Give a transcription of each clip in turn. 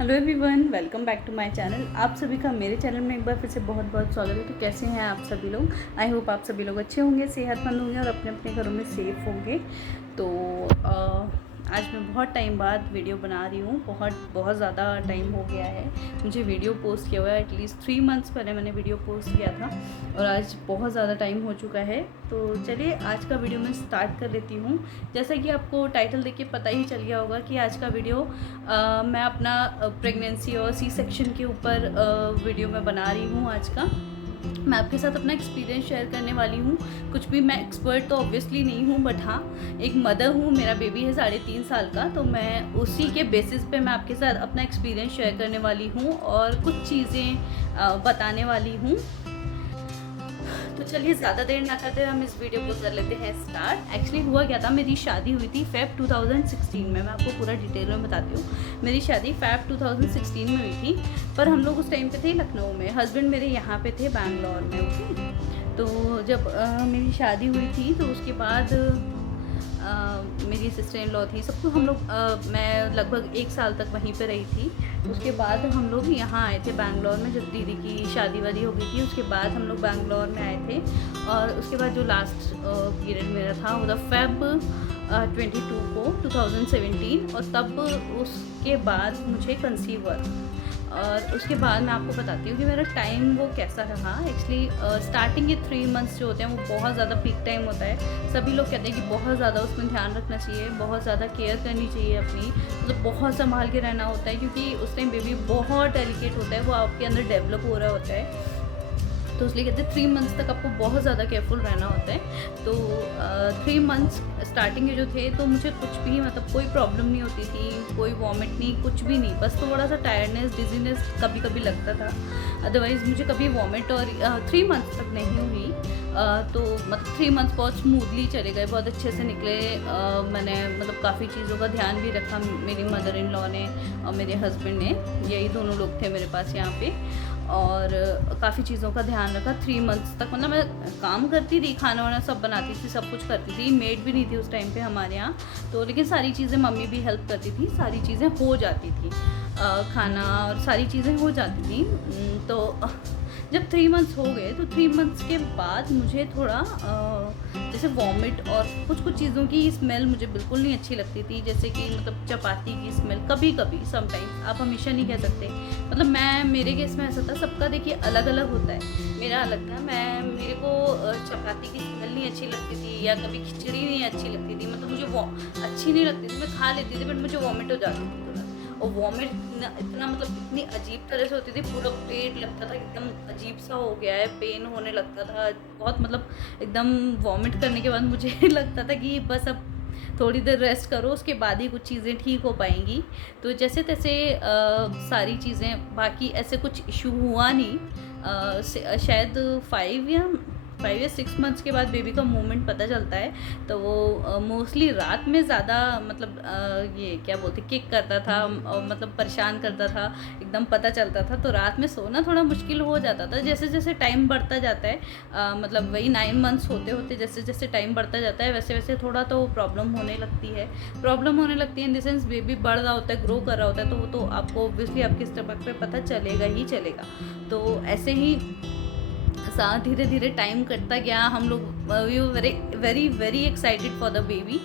Hello everyone, welcome back to my channel. आप सभी का मेरे चैनल में एक बार फिर से बहुत बहुत स्वागत है। तो कैसे हैं आप सभी लोग? आई होप आप सभी लोग अच्छे होंगे, सेहतमंद होंगे और अपने अपने घरों में सेफ़ होंगे। तो आज मैं बहुत टाइम बाद वीडियो बना रही हूँ। बहुत ज़्यादा टाइम हो गया है मुझे वीडियो पोस्ट किया हुआ है। एटलीस्ट 3 मंथ्स पहले मैंने वीडियो पोस्ट किया था और आज बहुत ज़्यादा टाइम हो चुका है। तो चलिए आज का वीडियो मैं स्टार्ट कर लेती हूँ। जैसा कि आपको टाइटल देख के पता ही चल गया होगा कि आज का वीडियो मैं अपना प्रेगनेंसी और सी सेक्शन के ऊपर वीडियो मैं बना रही हूँ। आज का मैं आपके साथ अपना एक्सपीरियंस शेयर करने वाली हूँ। कुछ भी मैं एक्सपर्ट तो ऑब्वियसली नहीं हूँ, बट हाँ एक मदर हूँ। मेरा बेबी है 3.5 साल का, तो मैं उसी के बेसिस पे मैं आपके साथ अपना एक्सपीरियंस शेयर करने वाली हूँ और कुछ चीज़ें बताने वाली हूँ। तो चलिए ज़्यादा देर ना करते हुए हम इस वीडियो को कर लेते हैं स्टार्ट। एक्चुअली हुआ क्या था, मेरी शादी हुई थी Feb 2016 में। मैं आपको पूरा डिटेल में बताती हूँ। मेरी शादी Feb 2016 में हुई थी, पर हम लोग उस टाइम पे थे लखनऊ में। हस्बैंड मेरे यहाँ पे थे बैंगलोर में। ओके, तो जब मेरी शादी हुई थी तो उसके बाद मेरी सिस्टर इन लॉ थी, सबको हम लोग मैं लगभग 1 साल तक वहीं पे रही थी। उसके बाद हम लोग यहाँ आए थे बैंगलोर में। जब दीदी की शादी वादी हो गई थी उसके बाद हम लोग बैंगलोर में आए थे। और उसके बाद जो लास्ट पीरियड मेरा था वो था Feb 22 को 2017, और तब उसके बाद मुझे कंसीव हुआ था। और उसके बाद मैं आपको बताती हूँ कि मेरा टाइम वो कैसा रहा। एक्चुअली स्टार्टिंग के 3 मंथ्स जो होते हैं वो बहुत ज़्यादा पीक टाइम होता है। सभी लोग कहते हैं कि बहुत ज़्यादा उसमें ध्यान रखना चाहिए, बहुत ज़्यादा केयर करनी चाहिए अपनी, मतलब बहुत संभाल के रहना होता है, क्योंकि उस टाइम बेबी बहुत डेलिकेट होता है, वो आपके अंदर डेवलप हो रहा होता है। तो इसलिए कहते हैं 3 मंथ्स तक आपको बहुत ज़्यादा केयरफुल रहना होता है। तो 3 मंथ्स स्टार्टिंग के जो थे तो मुझे कुछ भी मतलब कोई प्रॉब्लम नहीं होती थी, कोई वॉमिट नहीं, कुछ भी नहीं। बस थोड़ा सा टायर्डनेस, डिजीनेस कभी कभी लगता था। अदरवाइज़ मुझे कभी वॉमिट और 3 मंथ्स तक नहीं हुई। तो मतलब 3 मंथ्स बहुत स्मूथली चले गए, बहुत अच्छे से निकले। मैंने मतलब काफ़ी चीज़ों का ध्यान भी रखा, मेरी मदर इन लॉ ने और मेरे हस्बैंड ने, यही दोनों लोग थे मेरे पास यहाँ पे। और काफ़ी चीज़ों का ध्यान रखा 3 मंथ्स तक। मतलब मैं काम करती थी, खाना वाना सब बनाती थी, सब कुछ करती थी। मेड भी नहीं थी उस टाइम पे हमारे यहाँ, तो लेकिन सारी चीज़ें मम्मी भी हेल्प करती थी, सारी चीज़ें हो जाती थी। खाना और सारी चीज़ें हो जाती थी। तो जब 3 मंथ्स हो गए तो 3 मंथ्स के बाद मुझे थोड़ा जैसे वॉमिट और कुछ कुछ चीज़ों की स्मेल मुझे बिल्कुल नहीं अच्छी लगती थी। जैसे कि मतलब चपाती की स्मेल, कभी कभी, समटाइम्स, आप हमेशा नहीं कह सकते। मतलब मेरे केस में ऐसा था, सबका देखिए अलग अलग होता है, मेरा अलग था। मेरे को चपाती की स्मेल नहीं अच्छी लगती थी, या कभी खिचड़ी नहीं अच्छी लगती थी। मतलब मुझे वो अच्छी नहीं लगती थी, मैं खा लेती थी बट मुझे वॉमिट हो जाती थी तुरंत। और वॉमिट इतना मतलब इतनी अजीब तरह से होती थी, पूरा पेट लगता था एकदम अजीब सा हो गया है, पेन होने लगता था बहुत। मतलब एकदम वॉमिट करने के बाद मुझे लगता था कि बस अब थोड़ी देर रेस्ट करो, उसके बाद ही कुछ चीज़ें ठीक हो पाएंगी। तो जैसे तैसे सारी चीज़ें, बाकी ऐसे कुछ इशू हुआ नहीं। शायद 5 या 6 मंथ्स के बाद बेबी का मूवमेंट पता चलता है। तो वो मोस्टली रात में ज़्यादा मतलब ये क्या बोलते, किक करता था, मतलब परेशान करता था, एकदम पता चलता था। तो रात में सोना थोड़ा मुश्किल हो जाता था जैसे जैसे टाइम बढ़ता जाता है। मतलब वही 9 मंथ्स होते होते जैसे जैसे टाइम बढ़ता जाता है वैसे वैसे थोड़ा तो प्रॉब्लम होने लगती है। इन द सेंस बेबी बढ़ रहा होता है, ग्रो कर रहा होता है, तो वो तो आपको ऑब्वियसली आपके स्टमक पे पता चलेगा ही चलेगा। तो ऐसे ही साथ धीरे धीरे टाइम कटता गया। हम लोग we were very very very excited for the baby.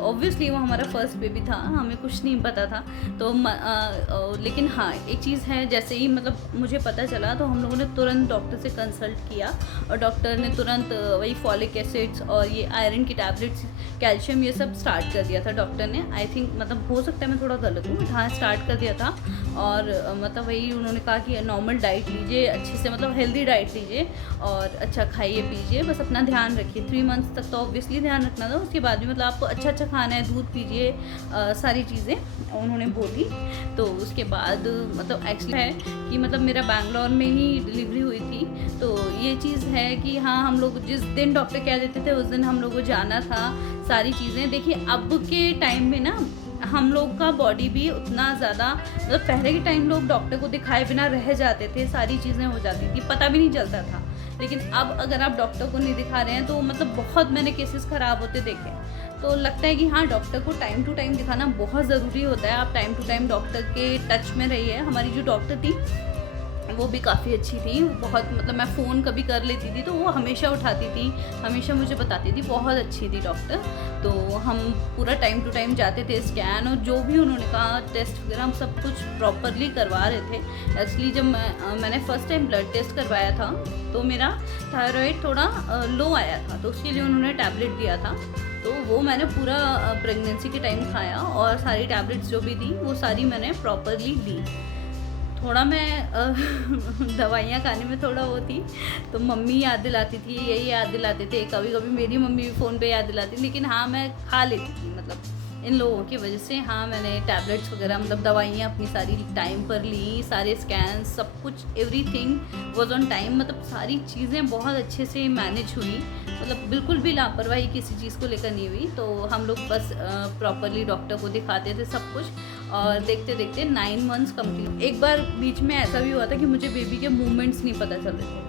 Obviously वो हमारा फर्स्ट बेबी था, हमें कुछ नहीं पता था। तो लेकिन हाँ एक चीज़ है, जैसे ही मतलब मुझे पता चला तो हम लोगों ने तुरंत डॉक्टर से कंसल्ट किया, और डॉक्टर ने तुरंत वही फॉलिक एसिड्स और ये आयरन की टैबलेट्स, कैल्शियम, ये सब स्टार्ट कर दिया था डॉक्टर ने। आई थिंक मतलब हो सकता है मैं थोड़ा गलत हूँ, बट हाँ स्टार्ट कर दिया था। और मतलब वही उन्होंने कहा कि नॉर्मल डाइट लीजिए, अच्छे से मतलब हेल्दी डाइट लीजिए और अच्छा खाइए पीजिए, बस अपना ध्यान रखिए। 3 मंथ्स तक तो ऑब्वियसली ध्यान रखना था, उसके बाद भी मतलब आपको अच्छा अच्छा खाना है, दूध पीजिए, सारी चीज़ें उन्होंने बोली। तो उसके बाद मतलब एक्चुअली है कि मतलब मेरा बैंगलोर में ही डिलीवरी हुई थी। तो ये चीज़ है कि हाँ हम लोग जिस दिन डॉक्टर कह देते थे उस दिन हम लोग को जाना था। सारी चीज़ें देखिए, अब के टाइम में ना हम लोग का बॉडी भी उतना ज़्यादा, मतलब पहले के टाइम लोग डॉक्टर को दिखाए बिना रह जाते थे, सारी चीज़ें हो जाती थी, पता भी नहीं चलता था। लेकिन अब अगर आप डॉक्टर को नहीं दिखा रहे हैं तो मतलब बहुत मैंने केसेस ख़राब होते देखे। तो लगता है कि हाँ, डॉक्टर को टाइम टू टाइम दिखाना बहुत ज़रूरी होता है। आप टाइम टू टाइम डॉक्टर के टच में रहिए। हमारी जो डॉक्टर थी वो भी काफ़ी अच्छी थी, बहुत मतलब मैं फ़ोन कभी कर लेती थी तो वो हमेशा उठाती थी, हमेशा मुझे बताती थी, बहुत अच्छी थी डॉक्टर। तो हम पूरा टाइम टू टाइम जाते थे, स्कैन और जो भी उन्होंने कहा टेस्ट वगैरह हम सब कुछ प्रॉपरली करवा रहे थे। एक्चुअली जब मैंने फ़र्स्ट टाइम ब्लड टेस्ट करवाया था तो मेरा थायराइड थोड़ा लो आया था, तो उसके लिए उन्होंने टैबलेट दिया था। तो वो मैंने पूरा प्रेगनेंसी के टाइम खाया और सारी टैबलेट्स जो भी थी वो सारी मैंने प्रॉपरली ली। थोड़ा मैं दवाइयाँ खाने में थोड़ा वो थी, तो मम्मी याद दिलाती थी, यही याद दिलाते थे, कभी कभी मेरी मम्मी भी फ़ोन पे याद दिलाती, लेकिन हाँ मैं खा लेती थी। मतलब इन लोगों की वजह से हाँ मैंने टैबलेट्स वगैरह मतलब दवाइयाँ अपनी सारी टाइम पर ली, सारे स्कैन सब कुछ एवरीथिंग वाज ऑन टाइम। मतलब सारी चीज़ें बहुत अच्छे से मैनेज हुई, मतलब बिल्कुल भी लापरवाही किसी चीज़ को लेकर नहीं हुई। तो हम लोग बस प्रॉपरली डॉक्टर को दिखाते थे सब कुछ, और देखते देखते 9 मंथ्स कंप्लीट। एक बार बीच में ऐसा भी हुआ था कि मुझे बेबी के मूवमेंट्स नहीं पता चल रहे थे।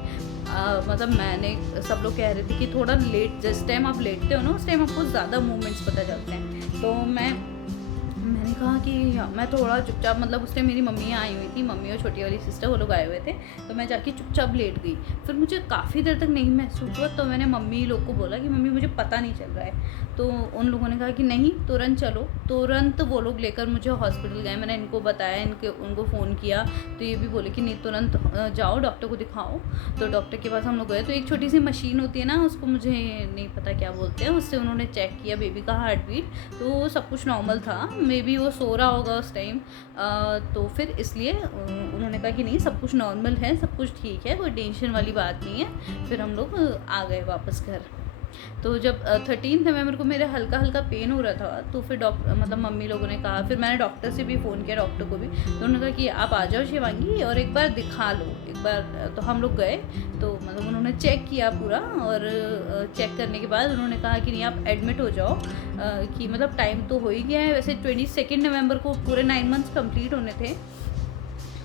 मतलब मैंने सब लोग कह रहे थे कि थोड़ा लेट, जिस टाइम आप लेटते हो ना उस टाइम आपको ज़्यादा मूवमेंट्स पता चलते हैं। तो मैंने कहा कि मैं थोड़ा चुपचाप, मतलब उस टाइम मेरी मम्मी आई हुई थी, मम्मी और छोटी वाली सिस्टर वो लोग आए हुए थे, तो मैं जाके चुपचाप लेट गई। फिर मुझे काफ़ी देर तक नहीं महसूस हुआ, तो मैंने मम्मी लोग को बोला कि मम्मी मुझे पता नहीं चल रहा है। तो उन लोगों ने कहा कि नहीं तुरंत चलो, तुरंत वो लोग लेकर मुझे हॉस्पिटल गए। मैंने इनको बताया, उनको फ़ोन किया, तो ये भी बोले कि नहीं तुरंत जाओ डॉक्टर को दिखाओ। तो डॉक्टर के पास हम लोग गए, तो एक छोटी सी मशीन होती है ना, उसको मुझे नहीं पता क्या बोलते हैं, उससे उन्होंने चेक किया बेबी का हार्ट बीट, तो सब कुछ नॉर्मल था। मे बी वो सो रहा होगा उस टाइम, तो फिर इसलिए उन्होंने कहा कि नहीं सब कुछ नॉर्मल है, सब कुछ ठीक है, कोई टेंशन वाली बात नहीं है। फिर हम लोग आ गए वापस घर। तो जब 13 नवंबर को मेरे हल्का हल्का पेन हो रहा था, तो फिर डॉक्टर मतलब मम्मी लोगों ने कहा, फिर मैंने डॉक्टर से भी फ़ोन किया, डॉक्टर को भी, तो उन्होंने कहा कि आप आ जाओ शिवांगी और एक बार दिखा लो एक बार। तो हम लोग गए, तो मतलब उन्होंने चेक किया पूरा, और चेक करने के बाद उन्होंने कहा कि नहीं आप एडमिट हो जाओ, कि मतलब टाइम तो हो ही गया है। वैसे 22 नवंबर को पूरे 9 मंथ्स कंप्लीट होने थे,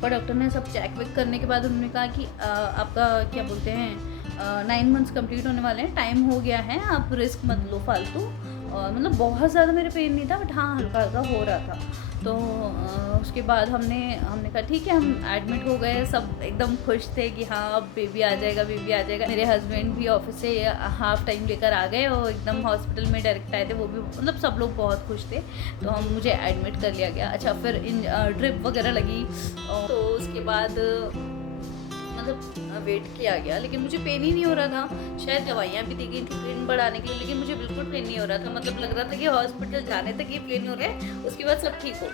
पर डॉक्टर ने सब चेक वेक करने के बाद उन्होंने कहा कि आपका क्या बोलते हैं 9 मंथ्स कंप्लीट होने वाले हैं, टाइम हो गया है, आप रिस्क मत लो फालतू। और मतलब बहुत ज़्यादा मेरे पेन नहीं था, बट हाँ हल्का हल्का हो रहा था। तो उसके बाद हमने कहा ठीक है, हम एडमिट हो गए, सब एकदम खुश थे कि हाँ अब बेबी आ जाएगा, बेबी आ जाएगा। मेरे हस्बैंड भी ऑफिस से हाफ टाइम लेकर आ गए और एकदम हॉस्पिटल में डायरेक्ट आए थे, वो भी मतलब सब लोग बहुत खुश थे। तो मुझे एडमिट कर लिया गया। अच्छा, फिर ड्रिप वगैरह लगी, तो उसके बाद मतलब वेट किया गया, लेकिन मुझे पेन ही नहीं हो रहा था। शायद दवाइयाँ भी दी गई थी पेन बढ़ाने के लिए, लेकिन मुझे बिल्कुल पेन नहीं हो रहा था। मतलब लग रहा था कि हॉस्पिटल जाने तक ये पेन हो रहा है, उसके बाद सब ठीक हो।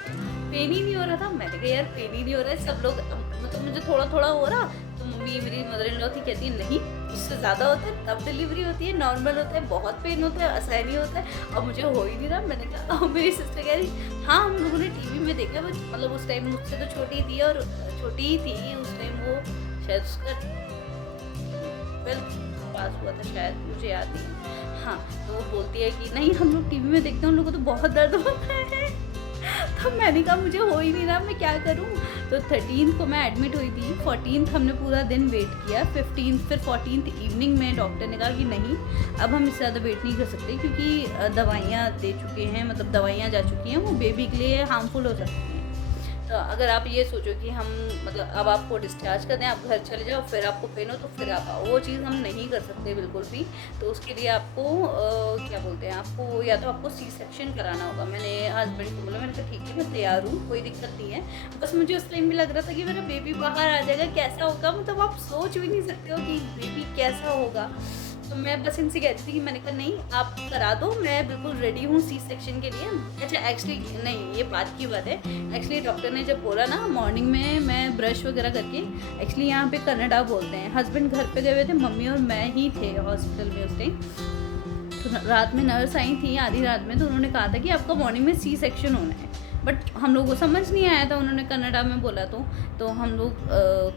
पेन ही नहीं हो रहा था। मैंने कहा यार पेन ही नहीं हो रहा है, सब लोग मतलब मुझे थोड़ा थोड़ा हो रहा। तो मम्मी मेरी मदर इन लॉ थी, कहती है नहीं इससे ज़्यादा होता है तब डिलीवरी होती है, नॉर्मल होता है, बहुत पेन होता है, आसानी होता है, अब मुझे हो ही नहीं रहा। मैंने कहा, मेरी सिस्टर कह रही हाँ हम लोगों ने टीवी में देखा, बट मतलब उस टाइम मुझसे तो छोटी थी, और छोटी ही थी उस टाइम, वो शायद उसका 12th पास हुआ था शायद, मुझे याद नहीं। हाँ, तो वो बोलती है कि नहीं हम लोग टीवी में देखते हैं, उन लोगों को तो बहुत दर्द होता है। तो मैंने कहा मुझे हो ही नहीं रहा, मैं क्या करूँ। तो 13 को मैं एडमिट हुई थी, 14 हमने पूरा दिन वेट किया, 15 फिर 14 इवनिंग में डॉक्टर ने कहा कि नहीं अब हम इससे ज़्यादा वेट नहीं कर सकते, क्योंकि दवाइयाँ दे चुके हैं, मतलब दवाइयाँ जा चुकी हैं, वो बेबी के लिए हार्मफुल हो सकती हैं। तो अगर आप ये सोचो कि हम मतलब अब आपको डिस्चार्ज कर दें, आप घर चले जाओ, फिर आपको पेन हो तो फिर आप आओ, वो चीज़ हम नहीं कर सकते बिल्कुल भी। तो उसके लिए आपको क्या बोलते हैं, आपको या तो आपको सी सेक्शन कराना होगा। मैंने हस्बैंड को बोला, मैंने कहा ठीक है मैं तैयार हूँ, कोई दिक्कत नहीं है। बस मुझे उस टाइम भी लग रहा था कि मेरा बेबी बाहर आ जाएगा, कैसा होगा, मतलब आप सोच भी नहीं सकते हो कि बेबी कैसा होगा। तो मैं बस इनसे कहती थी कि मैंने कहा नहीं आप करा दो, मैं बिल्कुल रेडी हूँ सी सेक्शन के लिए। अच्छा एक्चुअली नहीं, ये बात की बात है, एक्चुअली डॉक्टर ने जब बोला ना मॉर्निंग में मैं ब्रश वगैरह करके, एक्चुअली यहाँ पे कन्नडा बोलते हैं। हस्बैंड घर पे गए हुए थे, मम्मी और मैं ही थे हॉस्पिटल में उस टाइम। तो रात में नर्स आई थी आधी रात में, तो उन्होंने कहा था कि आपका मॉर्निंग में सी सेक्शन होना है, बट हम लोग को समझ नहीं आया था, उन्होंने कन्नडा में बोला तो हम लोग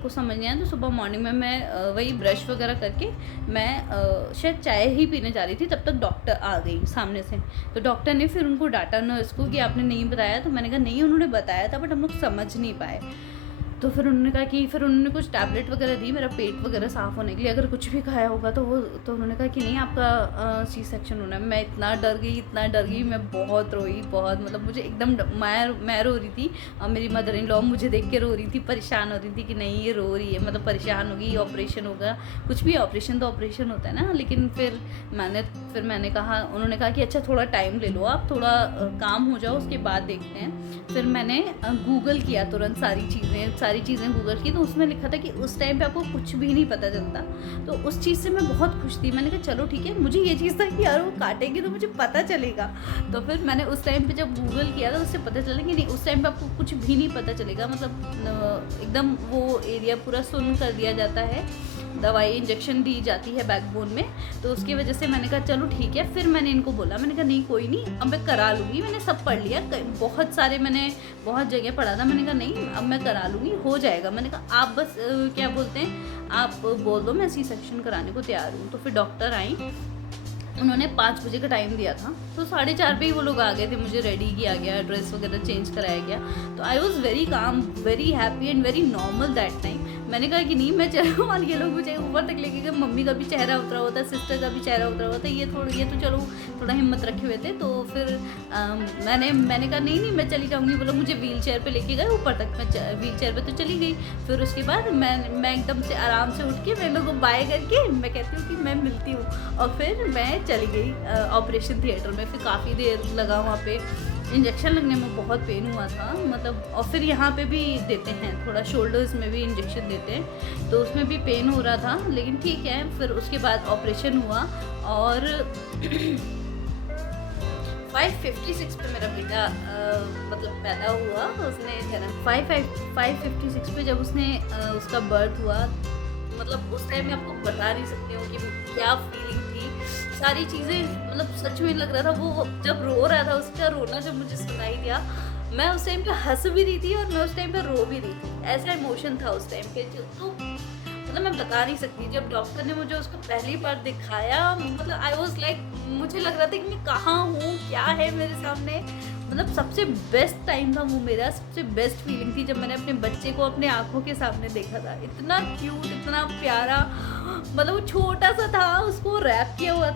को समझ नहीं आया। तो सुबह मॉर्निंग में मैं वही ब्रश वगैरह करके मैं शायद चाय ही पीने जा रही थी, तब तक डॉक्टर आ गई सामने से। तो डॉक्टर ने फिर उनको डांटा नर्स को कि आपने नहीं बताया। तो मैंने कहा नहीं उन्होंने बताया था, बट हम लोग समझ नहीं पाए। तो फिर उन्होंने कहा कि फिर उन्होंने कुछ टैबलेट वगैरह दी मेरा पेट वगैरह साफ़ होने के लिए, अगर कुछ भी खाया होगा तो वो, तो उन्होंने कहा कि नहीं आपका सी सेक्शन होना है। मैं इतना डर गई, मैं बहुत रोई, बहुत मतलब मुझे एकदम मैं रो रही थी और मेरी मदर इन लॉ मुझे देख के रो रही थी, परेशान हो रही थी कि नहीं ये रो रही है, मतलब परेशान होगी, ऑपरेशन होगा, कुछ भी ऑपरेशन तो ऑपरेशन होता है ना। लेकिन फिर मैंने कहा, उन्होंने कहा कि अच्छा थोड़ा टाइम ले लो आप, थोड़ा काम हो जाओ उसके बाद देखते हैं। फिर मैंने गूगल किया तुरंत सारी चीज़ें गूगल की, तो उसमें लिखा था कि उस टाइम पे आपको कुछ भी नहीं पता चलता। तो उस चीज़ से मैं बहुत खुश थी, मैंने कहा चलो ठीक है, मुझे ये चीज़ था कि यार वो काटेंगे तो मुझे पता चलेगा। तो फिर मैंने उस टाइम पे जब गूगल किया तो उससे पता चला कि नहीं, उस टाइम पे आपको कुछ भी नहीं पता चलेगा, मतलब एकदम वो एरिया पूरा सुन्न कर दिया जाता है, दवाई इंजेक्शन दी जाती है बैकबोन में। तो उसकी वजह से मैंने कहा चलो ठीक है। फिर मैंने इनको बोला, मैंने कहा नहीं कोई नहीं, अब मैं करा लूँगी, मैंने सब पढ़ लिया, मैंने बहुत जगह पढ़ा था, मैंने कहा नहीं अब मैं करा लूँगी, हो जाएगा। मैंने कहा आप बस क्या बोलते हैं, आप बोल दो मैं सी सेक्शन कराने को तैयार हूँ। तो फिर डॉक्टर आई, उन्होंने 5 बजे का टाइम दिया था, तो 4:30 पे ही वो लोग आ गए थे, मुझे रेडी किया गया, ड्रेस वगैरह चेंज कराया गया। तो I was very calm, very happy and very normal that time. मैंने कहा कि नहीं मैं चलूँ, और ये लोग मुझे ऊपर तक लेके गए, मम्मी का भी चेहरा उतरा हुआ था, सिस्टर का भी चेहरा उतरा हुआ था, ये तो चलो थोड़ा हिम्मत रखे हुए थे। तो फिर मैंने कहा नहीं मैं चली जाऊँगी, बोला मुझे व्हील चेयर पर लेके गए ऊपर तक, मैं व्हील चेयर पर तो चली गई। फिर उसके बाद मैं एकदम से आराम से उठ के मैं लोगों को बाय करके मैं कहती हूँ कि मैं मिलती हूँ, और फिर मैं चली गई ऑपरेशन थिएटर में। फिर काफ़ी देर लगा वहाँ पे, इंजेक्शन लगने में बहुत पेन हुआ था, मतलब। और फिर यहाँ पे भी देते हैं थोड़ा, शोल्डर्स में भी इंजेक्शन देते हैं, तो उसमें भी पेन हो रहा था, लेकिन ठीक है। फिर उसके बाद ऑपरेशन हुआ और 5:56 पे मेरा बेटा मतलब पैदा हुआ। उसने 5:56 पे जब उसका बर्थ हुआ, मतलब उस टाइम मैं आपको बता नहीं सकती हूँ कि क्या फीलिंग थी। सारी चीज़ें मतलब सच में लग रहा था, वो जब रो रहा था उसका रोना जब मुझे सुनाई दिया, मैं उस टाइम पे हंस भी रही थी और मैं उस टाइम पे रो भी रही थी। ऐसा इमोशन था उस टाइम पे, तो मतलब मैं बता नहीं सकती। जब डॉक्टर ने मुझे उसको पहली बार दिखाया, मतलब आई वॉज लाइक, मुझे लग रहा था कि मैं कहाँ हूँ, क्या है मेरे सामने। मतलब सबसे बेस्ट टाइम था वो मेरा, सबसे बेस्ट फीलिंग थी जब मैंने अपने बच्चे को अपने आंखों के सामने देखा था। इतना क्यूट, इतना प्यारा, मतलब वो छोटा सा था, उसको रैप किया हुआ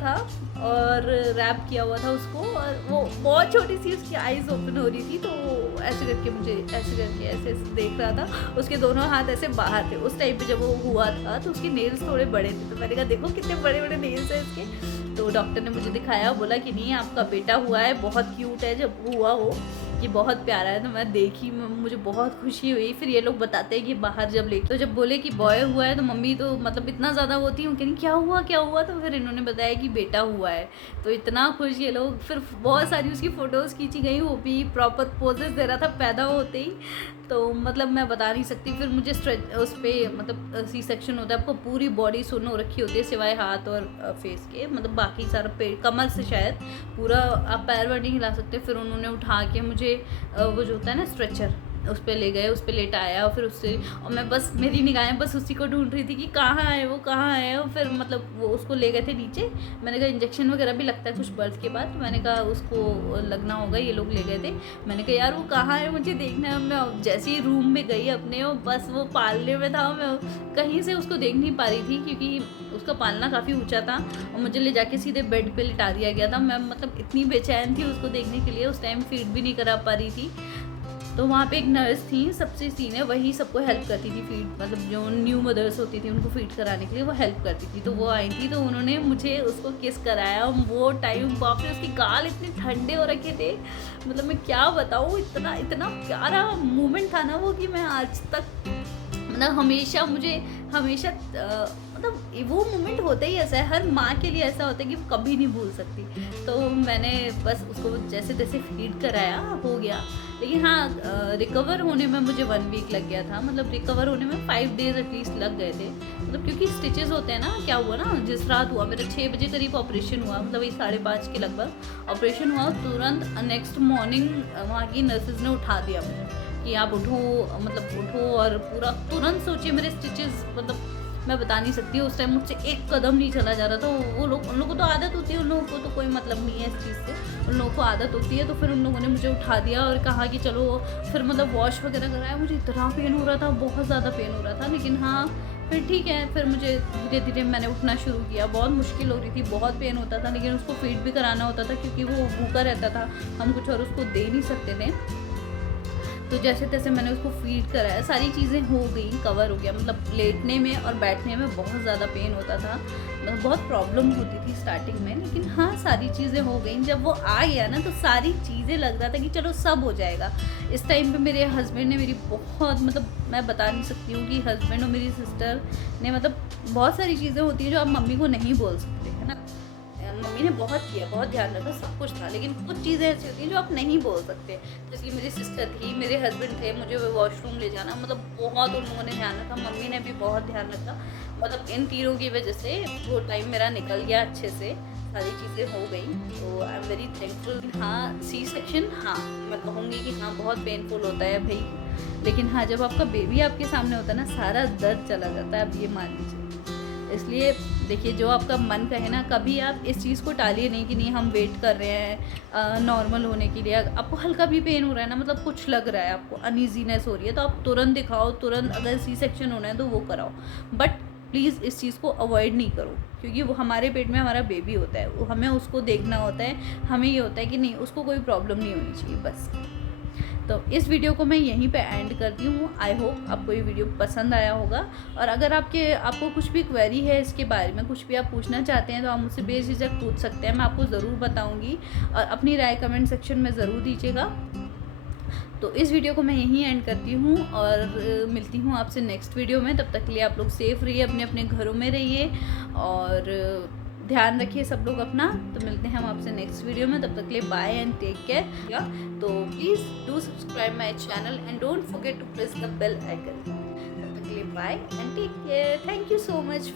था उसको, और वो बहुत छोटी सी उसकी आईज ओपन हो रही थी, तो ऐसे करके मुझे ऐसे देख रहा था। उसके दोनों हाथ ऐसे बाहर थे। उस टाइम पे जब वो हुआ था तो उसके नेल्स थोड़े बड़े थे, तो मैंने कहा देखो कितने बड़े बड़े नेल्स हैं इसके। तो डॉक्टर ने मुझे दिखाया, बोला कि नहीं आपका बेटा हुआ है, बहुत क्यूट है। जब हुआ वो कि बहुत प्यारा है, तो मैं देखी, मुझे बहुत खुशी हुई। फिर ये लोग बताते हैं कि बाहर जब तो जब बोले कि बॉय हुआ है, तो मम्मी तो मतलब इतना ज़्यादा होती हूँ कि नहीं क्या हुआ। तो फिर इन्होंने बताया कि बेटा हुआ है, तो इतना खुश ये लोग। फिर बहुत सारी उसकी फ़ोटोज़ खींची गई, वो भी प्रॉपर पोजेस दे रहा था पैदा होते ही। तो मतलब मैं बता नहीं सकती। फिर मुझे उस पर मतलब सी सेक्शन होता है, आपको पूरी बॉडी सुन्न हो रखी होती है सिवाय हाथ और फेस के, मतलब बाकी सारा पेट, कमर से शायद पूरा आप पैर वैर नहीं हिला सकते। फिर उन्होंने उठा के मुझे वो जो होता है ना स्ट्रेचर, उस पर ले गए, उस पर लेटाया, और फिर उससे, और मैं बस, मेरी निगाहें बस उसी को ढूंढ रही थी कि कहाँ है और फिर मतलब वो उसको ले गए थे नीचे। मैंने कहा इंजेक्शन वगैरह भी लगता है कुछ बर्थ के बाद, मैंने कहा उसको लगना होगा, ये लोग ले गए थे। मैंने कहा यार वो कहाँ है, मुझे देखना है। मैं जैसे ही रूम में गई अपने, और बस वो पालने में था, मैं कहीं से उसको देख नहीं पा रही थी क्योंकि उसका पालना काफ़ी ऊंचा था, और मुझे ले जाके सीधे बेड पे लिटा दिया गया था। मैं मतलब इतनी बेचैन थी उसको देखने के लिए, उस टाइम फीड भी नहीं करा पा रही थी। तो वहाँ पे एक नर्स थी, सबसे सीनियर, वही सबको हेल्प करती थी फीड, मतलब जो न्यू मदर्स होती थी उनको फीड कराने के लिए वो हेल्प करती थी। तो वो आई थी, तो उन्होंने मुझे उसको किस कराया। वो टाइम बाप रे, उसके गाल इतने ठंडे हो रखे थे, मतलब मैं क्या बताऊँ, इतना प्यारा मोमेंट था ना वो, कि मैं आज तक मतलब हमेशा मतलब वो मोमेंट होता ही ऐसा है, हर माँ के लिए ऐसा होता है कि वो कभी नहीं भूल सकती। तो मैंने बस उसको जैसे तैसे फीड कराया, हो गया। लेकिन हाँ, रिकवर होने में मुझे 1 वीक लग गया था, मतलब रिकवर होने में 5 डेज़ एटलीस्ट लग गए थे, मतलब क्योंकि स्टिचेस होते हैं ना। क्या हुआ ना, जिस रात हुआ मेरा 6 बजे करीब ऑपरेशन हुआ, मतलब वही 5:30 के लगभग ऑपरेशन हुआ, तुरंत नेक्स्ट मॉर्निंग वहाँ की नर्सेज ने उठा दिया मुझे कि आप उठो, मतलब उठो, और पूरा तुरंत सोचिए मेरे स्टिचेस मतलब मैं बता नहीं सकती, उस टाइम मुझसे एक कदम नहीं चला जा रहा था। वो लोग, उन लोगों को तो आदत होती है, उन लोगों को तो कोई मतलब नहीं है इस चीज़ से, उन लोगों को आदत होती है। तो फिर उन लोगों ने मुझे उठा दिया और कहा कि चलो, फिर मतलब वॉश वगैरह कराया। मुझे इतना पेन हो रहा था, बहुत ज़्यादा पेन हो रहा था, लेकिन हाँ फिर ठीक है। फिर मुझे धीरे धीरे मैंने उठना शुरू किया। बहुत मुश्किल हो रही थी, बहुत पेन होता था, लेकिन उसको फीड भी कराना होता था क्योंकि वो भूखा रहता था, हम कुछ और उसको दे नहीं सकते थे। तो जैसे तैसे मैंने उसको फीड कराया, सारी चीज़ें हो गई, कवर हो गया। मतलब लेटने में और बैठने में बहुत ज़्यादा पेन होता था, मतलब बहुत प्रॉब्लम होती थी स्टार्टिंग में, लेकिन हाँ सारी चीज़ें हो गई। जब वो आ गया ना तो सारी चीज़ें लग रहा था कि चलो सब हो जाएगा। इस टाइम पे मेरे हस्बैंड ने मेरी बहुत, मतलब मैं बता नहीं सकती हूँ कि हस्बैंड और मेरी सिस्टर ने, मतलब बहुत सारी चीज़ें होती हैं जो आप मम्मी को नहीं बोल सकते, है ना। मम्मी ने बहुत किया, बहुत ध्यान रखा, सब कुछ था, लेकिन कुछ चीज़ें ऐसी होती हैं जो आप नहीं बोल सकते। जैसे कि मेरी सिस्टर थी, मेरे हस्बैंड थे, मुझे वॉशरूम ले जाना, मतलब बहुत उन लोगों ने ध्यान रखा, मम्मी ने भी बहुत ध्यान रखा। मतलब इन तीनों की वजह से वो टाइम मेरा निकल गया अच्छे से, सारी चीज़ें हो गई। तो आई एम वेरी थैंकफुल। हाँ सी सेक्शन, हाँ मैं कहूँगी कि हाँ बहुत पेनफुल होता है भाई, लेकिन हाँ जब आपका बेबी आपके सामने होता है ना, सारा दर्द चला जाता है, आप ये मान लीजिए। इसलिए देखिए, जो आपका मन कहे ना, कभी आप इस चीज़ को टालिए नहीं कि नहीं हम वेट कर रहे हैं नॉर्मल होने के लिए। आपको हल्का भी पेन हो रहा है ना, मतलब कुछ लग रहा है आपको, अनईजीनेस हो रही है, तो आप तुरंत दिखाओ, तुरंत अगर सी सेक्शन होना है तो वो कराओ। बट प्लीज़ इस चीज़ को अवॉइड नहीं करो, क्योंकि वो हमारे पेट में हमारा बेबी होता है, वो हमें उसको देखना होता है, हमें ये होता है कि नहीं उसको कोई प्रॉब्लम नहीं होनी चाहिए बस। तो इस वीडियो को मैं यहीं पे एंड करती हूँ। आई होप आपको ये वीडियो पसंद आया होगा, और अगर आपको कुछ भी क्वेरी है इसके बारे में, कुछ भी आप पूछना चाहते हैं तो आप मुझसे बेझिझक पूछ सकते हैं, मैं आपको ज़रूर बताऊँगी, और अपनी राय कमेंट सेक्शन में ज़रूर दीजिएगा। तो इस वीडियो को मैं यहीं एंड करती हूँ, और मिलती हूँ आपसे नेक्स्ट वीडियो में। तब तक के लिए आप लोग सेफ़ रहिए, अपने अपने घरों में रहिए, और ध्यान रखिए सब लोग अपना। तो मिलते हैं हम आपसे नेक्स्ट वीडियो में, तब तक के लिए बाय एंड टेक केयर। तो please do subscribe my channel and don't forget to press the bell icon. तब तक के लिए bye and take care. Thank you so much.